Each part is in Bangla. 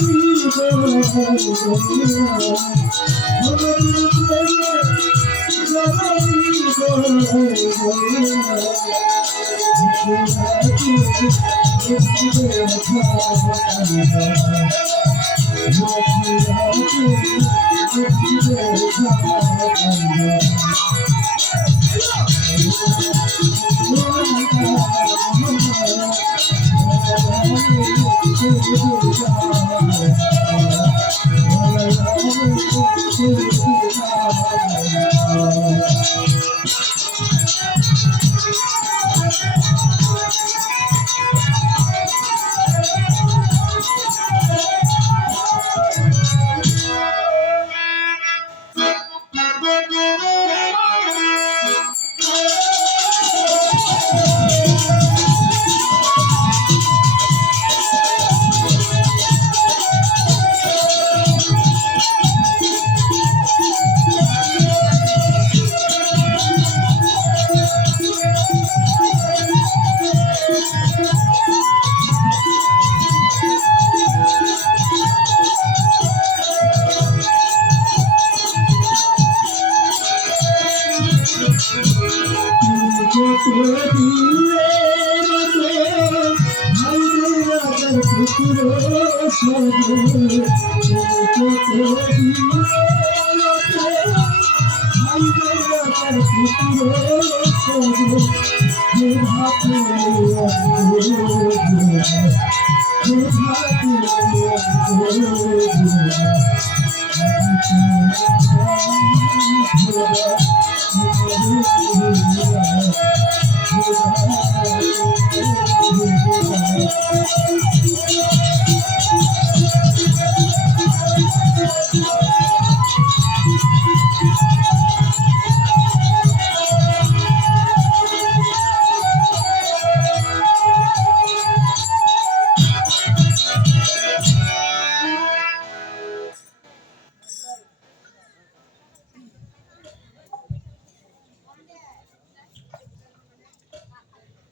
Oh,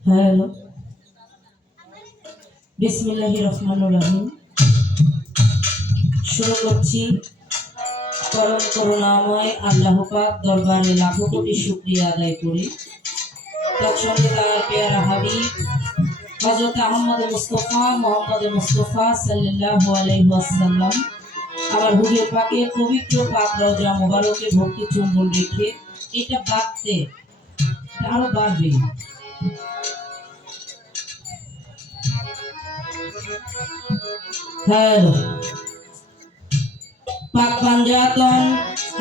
হ্যালো বিসমিল্লাহ রহমান রহিম শুরু করছি পরম করুণাময় আল্লাহ পাক দরবারে লাখো কোটি শুক্রিয়া আদায় করি তৎসঙ্গে তার পেয়ারা হাবিব হজরত আহমদ মুস্তফা মোহাম্মদ মুস্তফা সাল্লাল্লাহু আলাইহি ওয়াসাল্লাম আমার হুজুর পাকের পবিত্র পাক রওজা মোবারকে ভক্তি চুম্বন রেখে এটা বাড়তে আরও বাড়বে। পাক পাঞ্জাতন,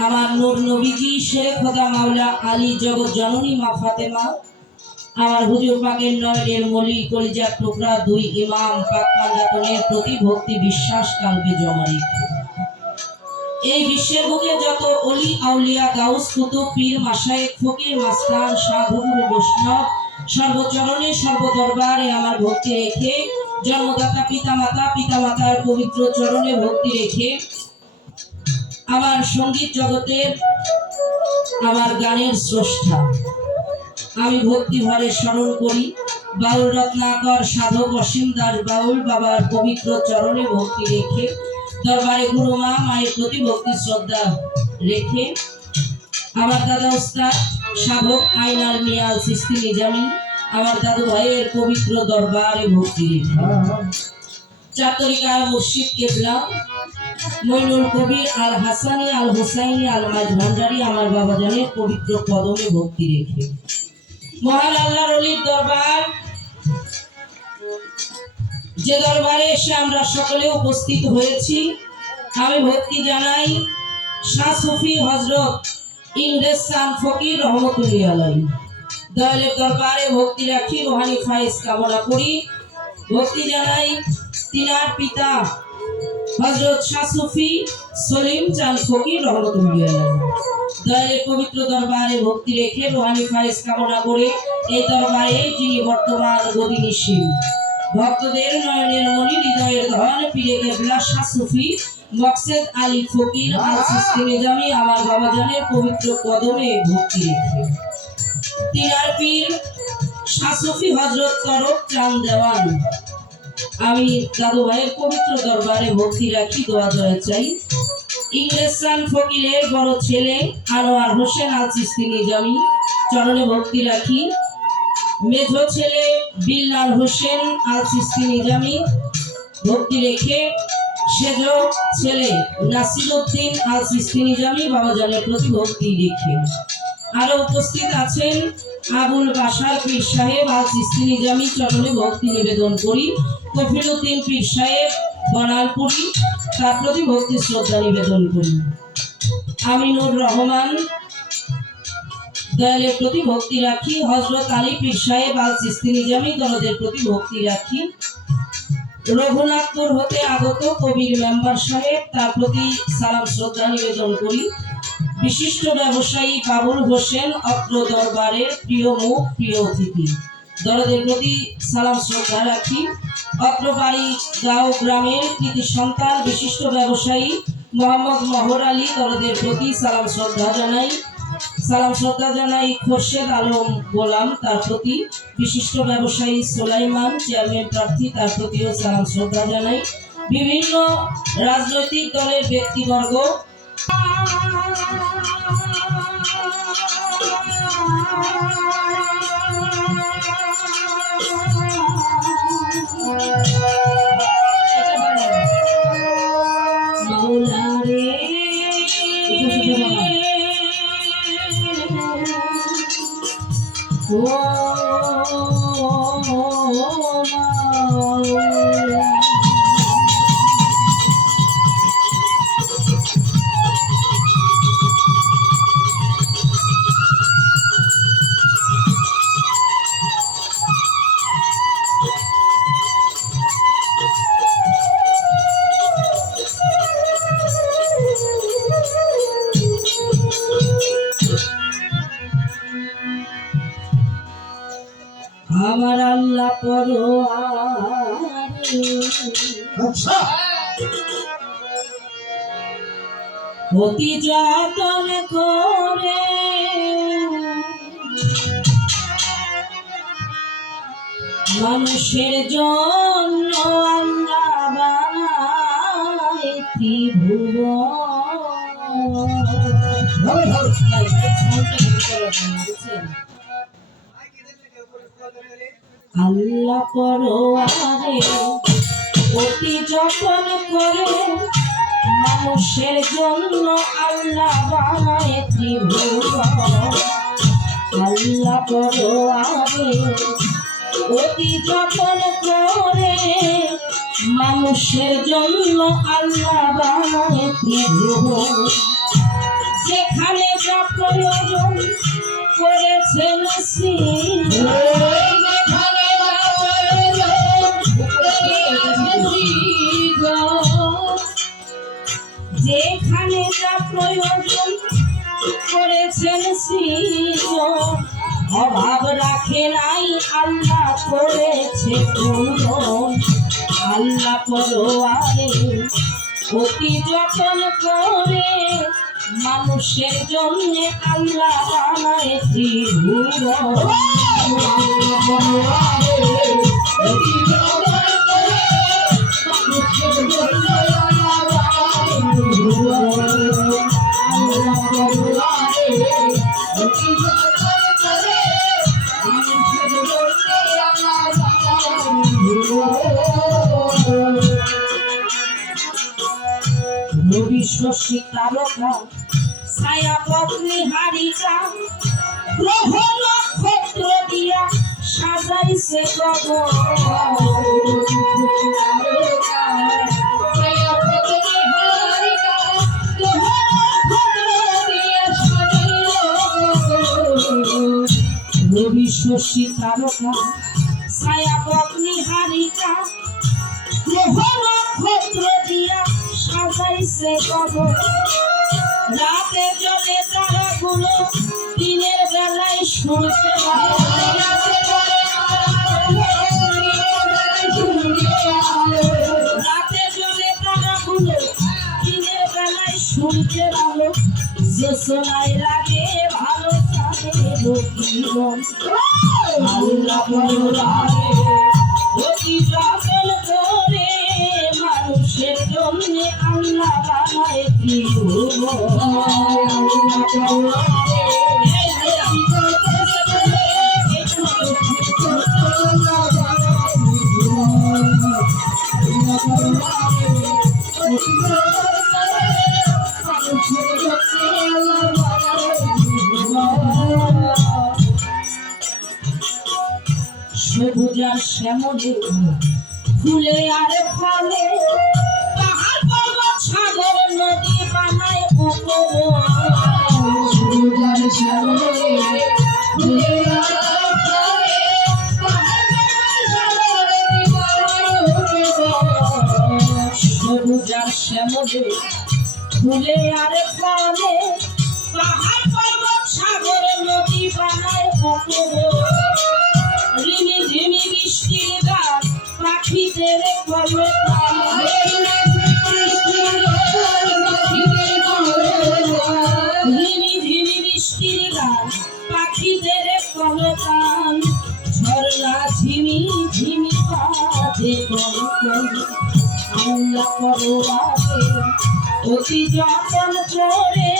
আমার নূর নবীজি, শেখ খোদা মাওলা আলী জগৎ জননী মা ফাতেমা, আমার হুজুর পাকের মলি কলিজার টুকরা দুই ইমাম পাক পাঞ্জাতনের প্রতি ভক্তি বিশ্বাস কালবে জমা এই বিশ্বের বুকে যত অলি আউলিয়া, গাউস পীর মাসায়েক ফকির মাস্তান সাধু বৈষ্ণব সর্বচরণে সর্বদরবারে আমার ভক্তি রেখে জন্মদাতা পিতা মাতা পিতা মাতার পবিত্র চরণে ভক্তি রেখে আমার সংগীত জগতের আমার গানের স্রষ্টা। আমি ভক্তি ভরে স্মরণ করি বাউল রত্নাকর সাধক অসীম দাস বাউল বাবার পবিত্র চরণে ভক্তি রেখে, দরবারে গুরু মা মায়ের প্রতি ভক্তি শ্রদ্ধা রেখে, আমার দাদা উস্তাদ সাধক আইনাল মিয়াল সিস্তি নিজামি আমার দাদু ভাইয়ের পবিত্র দরবারে ভক্তি। চাতরিকা মুর্শিদ কেবলা কবির আল হাসানি, আল হোসাইনি, আল মাজ ভান্ডারি আমার বাবা পবিত্র কদমে ভক্তি রেখে। মহান আল্লাহর অলির দরবার, যে দরবারে এসে আমরা সকলে উপস্থিত হয়েছি, আমি ভক্তি জানাই শাহ সুফি হজরত ইংরেজ সান ফকির রহমতুল্লাহ আলাই দয়ালের দরবারে ভক্তি রাখি, রোহানি ফাইজ কামনা করি। ভক্তি জানাই তিনার পিতা হজরত শাহ সুফি সলিম চাঁদ ফকির রহমতুল্লাহ। দয়ালের পবিত্র দরবারে ভক্তি রেখে রোহানি ফাইজ কামনা করে এই দরবারে যিনি বর্তমান গদিনীশীল ভক্তদের নয়নের মনি, হৃদয়ের ধন, পীরে কেবলা, শাহ সুফি, মকসেদ আলী ফকির আল সিস্তি নিজামী আমার বাবাজানের পবিত্র কদমে ভক্তি রেখে। তিনার পীর শাহ সুফি হজরত তরফ চান দেওয়ান। আমি দাদু ভাইয়ের পবিত্র দরবারে ভক্তি রাখি, দোয়া দয়া চাই। ইংরেজান ফকিরের বড় ছেলে, আনোয়ার হোসেন আল চিস্তি নিজামি, চরণে ভক্তি রাখি। মেজ ছেলে, বিল্লাল হোসেন আল চিস্তি নিজামি, ভক্তি রেখে সেজ ছেলে নাসিরুদ্দিন আল চিস্তি নিজামি বাবাজানের প্রতি ভক্তি রেখে আরও উপস্থিত আছেন আবুল বাসার পীর সাহেব, আল চিস্তি নিজামি চরণে ভক্তি নিবেদন করি। কফিল উদ্দিন পীর সাহেব, বনালপুরি, তার প্রতি ভক্তি শ্রদ্ধা নিবেদন করি। আমিনুর রহমান দয়ালের প্রতি ভক্তি রাখি হজরত আলী পীর সাহেব, আল চিস্তি নিজামি দলদের প্রতি ভক্তি রাখি। রঘুনাথপুর হতে আগত কবির মেম্বার সাহেব, তার প্রতি সালাম, শ্রদ্ধা নিবেদন করি। বিশিষ্ট ব্যবসায়ী বাবুল হোসেন অত্র দরবারের প্রিয় মুখ, প্রিয় অতিথি। দরদের প্রতি সালাম, শ্রদ্ধা রাখি। অত্র বাড়ি গাঁও গ্রামের কৃতি সন্তান, বিশিষ্ট ব্যবসায়ী মোহাম্মদ মহর আলী দরদের প্রতি সালাম, শ্রদ্ধা জানাই। সালাম, শ্রদ্ধা জানাই খোরশেদ আলম গোলাম তার প্রতি। বিশিষ্ট ব্যবসায়ী সোলাইমান, চেয়ারম্যান প্রার্থী তার প্রতিও সালাম, শ্রদ্ধা জানাই। বিভিন্ন রাজনৈতিক দলের ব্যক্তিবর্গ মাওলা আমার আল্লাহ আচ্ছা অতি যতন করে মানুষের জন্য আল্লাহ ত্রিভুবন ভালো ভালো আল্লাহ পরোয়ারে অতি যতন করে মানুষের জন্য আল্লাহ বানায় ত্রিভুবন। আল্লাহ পরোয়ারে অতি যতন করে মানুষের জন্য আল্লাহ বানায় ত্রিভুবন। যেখানে যা প্রয়োজন করেছেন যেখানে করেছে আল্লাহ পরোয়ারে অতি যতন করে মানুষের জন্য আল্লাহ বানায় ত্রিভুবন ছায়া পত্নী হারিকা গ্রহ নক্ষত্র দিয়া সাজাইছে রবি শশী তারকা ছায়া পত্নী হারিকা গ্রহ নক্ষত্র দিয়া সাজাইছে কবর। রাতে জলে তারাগুলো দিনের বেলায় তারাগুলো দিনের বেলায় লাগে ভালো মানুষের জন্য আল্লাহ ভাইয়া, সবুজার শ্যামলে ফুলে আর ফলে শ্যামলে ভুলে আর ফলে পাহাড় পর্বত, সাগর, নদী বানায় উপবন রিমি ঝিমি বৃষ্টির গাছ, পাখিদের কলতান অতি যতন করে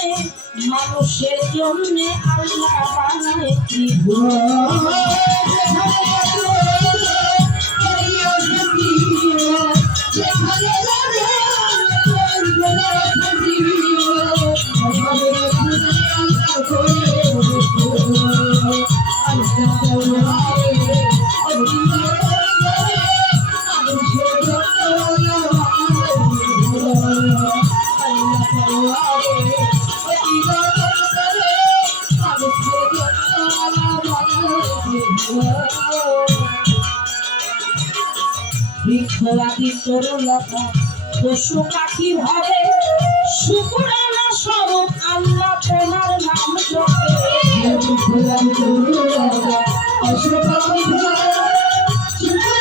মানুষের জন্য আল্লাহ বানায় জীবন বৃক্ষরাতি তরুলতা পশু পাখি ভরে শুকুরানা স্বরূপ আল্লাহ তোমার নাম জপে। বৃক্ষরাতি তরুলতা পশু পাখি ভরে শুকুর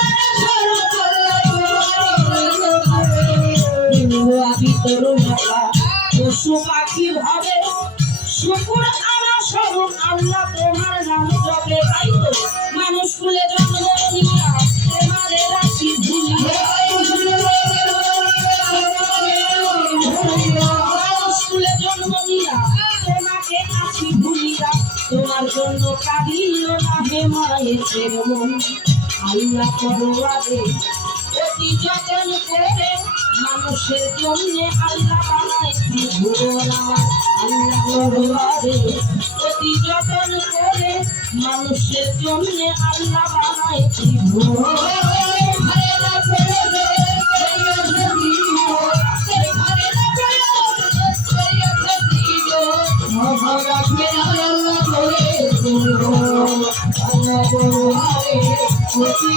আনা স্বরূপ আল্লাহ তোমার নাম জপে। কাঁদিল না হে মায়ের মন আল্লাহ করো আগে যতন করে মানুষের জন্য আল্লাহ বানায় আল্লাহ করো আগে যতন করে মানুষের জন্য আল্লাহ বানায় বন্দি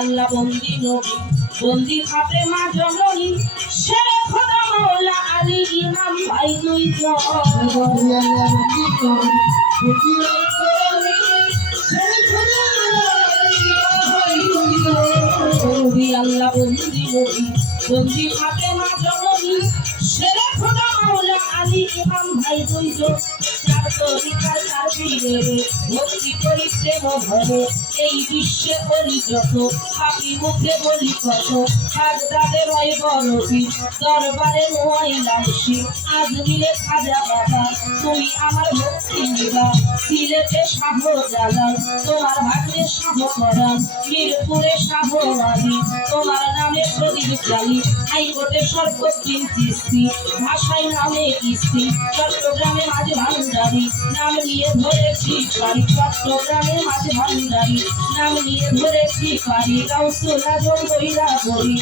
আল্লাহ, বন্দি নবী, বন্দি খাতে মা জননী, সে খোদা মৌলা আলী ইমাম ভাই দুই বন্দি আল্লাহ, বন্দি নবী, বন্দি খাতে মা জননী সেরে খোদা মাওলা আলী ইমাম ভাই দুই চার তরিকার চার ভক্তি করি প্রেম ভরে, এই বিশ্বে বলি যত পাপি মুখে বলি কত আজ হয় বড় পীর দরবারে নোয়াই লালসি। আজ মিলে খাজা বাবা, তুই আমার ভক্তি নিবা সিলেটে শাহ জালাল, তোমার ভাগ্যে শাহ করান মিরপুরে শাহ আলী তোমার নামে প্রদীপ জালি হাইকোর্টে সর্বদিন কিস্তি ভাষায় নামে কিস্তি চট্টগ্রামে মাঝে ভান্ডারি, নাম নিয়ে ধরেছি পারি চট্টগ্রামে মাঝে ভান্ডারি। নাম নিয়ে ধরেছি পারি গাউসোলা জন বইরা করি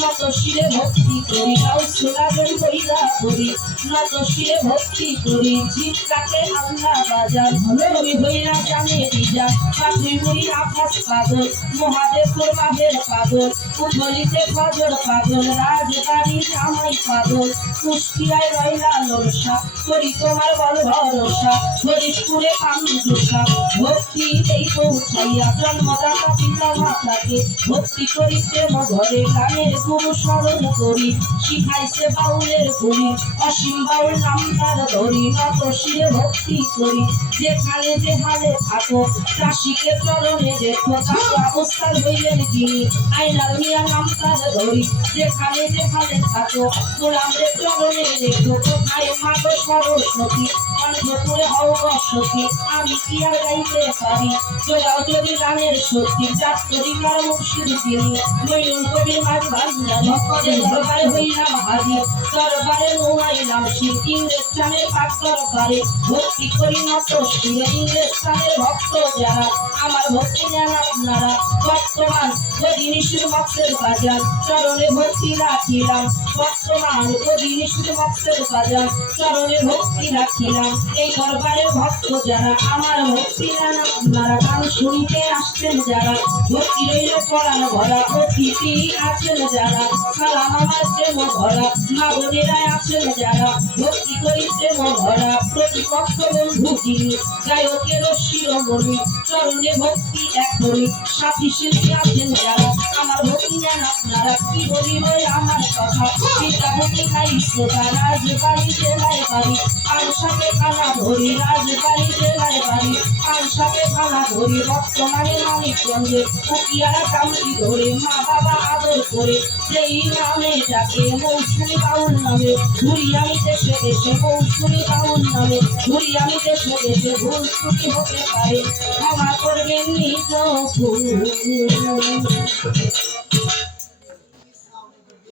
নত শিরে ভক্তি করি গাউসোলা জন বইরা করি নত শিরে ভক্তি করি জিপটাকে আল্লাহ বাজার। আমি হইরা জানে দিজা পাখি মুড়ি আকাশ পাগল, মহাদেব বাহের পাগল উথলিতে ফজর পাগল, রাজবাড়ি জামাই পাগল। কুষ্টিয়ায় রইলা লরসা করি তোমার বল ভরসা, হরিশপুরে কান্দুষা ভক্তি এই পৌঁছাইয়া জন্মদাতা পিতা মাতাকে ভক্তি করি প্রেম ঘরে গানের গুরু স্মরণ করি শিখাইছে বাউলের গুলি অসীম বাউল নাম তার ধরি নত শিরে ভক্তি করি যেখানে যে হালে থাকো চাষিকে চরণে দেখো তার অবস্থান হইলেন যিনি আইনাল মিয়া নাম তার ধরি যেখানে যে হালে থাকো গোলামদের চরণে দেখো কোথায় মাগো সরস্বতী হও বসতি আমি কি আর গাইতে পারি। জোগাও যদি গানের সত্যি যার পরিবার মুর্শিদ তিনি ময়ূর কবির মাঝ ভান্ডারি দরবারে হইলাম হাজির দরবারে নোয়াইলাম শির ইংরেজ চানের পাক দরবারে। ভক্তি করি নত শিরে ইংরেজ চানের ভক্ত যারা। আমার ভক্তি নেন আপনারা। বর্তমান গদিনিশুর মক্সের বাজার, চরণে ভক্তি রাখিলাম। বর্তমান গদিনিশুর মক্সের বাজার চরণে ভক্তি রাখিলাম। এই দরবারের ভক্ত যারা, আমার ভক্তি নেন আপনারা গান শুনতে আসছেন যারা, ভক্তি রইল পড়ান ভরা, অতিথি আছেন যারা, সালাম আমার প্রেম ভরা মা বোনেরা আছেন যারা, ভক্তি করি প্রেম ভরা, প্রতিপক্ষ বন্ধু যিনি, গায়কের শিরোমণি চরণে ভক্তি করি সাথী শিল্পী আছেন যারা, আমার ভক্তি আপনারা কি বলিব আমার কথা পিতা ভক্তি নাই শ্রোতা রাজবাড়ি জেলায় বাড়ি আর সাথে খানা ধরি রাজবাড়ি জেলায় বাড়ি আর সাথে খানা ধরি বর্তমানে মানিকগঞ্জে উকিয়ারা কামটি ধরে মা বাবা আদর করে যেই নামে ডাকে মৌসুমি বাউল নামে ঘুরি আমি দেশে দেশে মৌসুমি বাউল নামে ঘুরি আমি দেশে দেশে ভুল ত্রুটি হতে পারে ক্ষমা করবেন নিজ ভুল